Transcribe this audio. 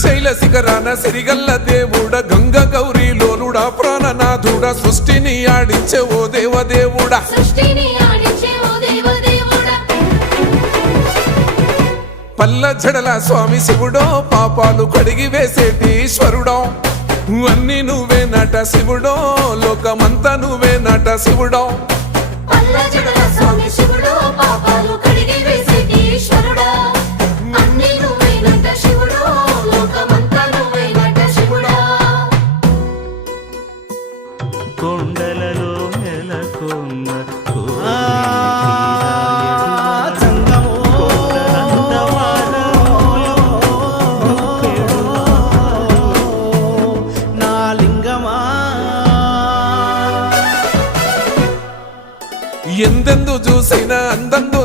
శ్రీశైల శిఖరాన సిరిగల్ల దేవుడ గంగ గౌరీ లోలుడా ప్రాణనాథుడ సృష్టిని ఆడించే ఓ దేవదేవుడా పల్ల జడల స్వామి శివుడో పాపాలు కడిగి వేసేటి ఈశ్వరుడో అన్ని నువ్వే నట శివుడో లోకమంతా నువ్వే నట శివుడో కొండలలో నెలకొన్న ఎందెందు చూసిన అందందు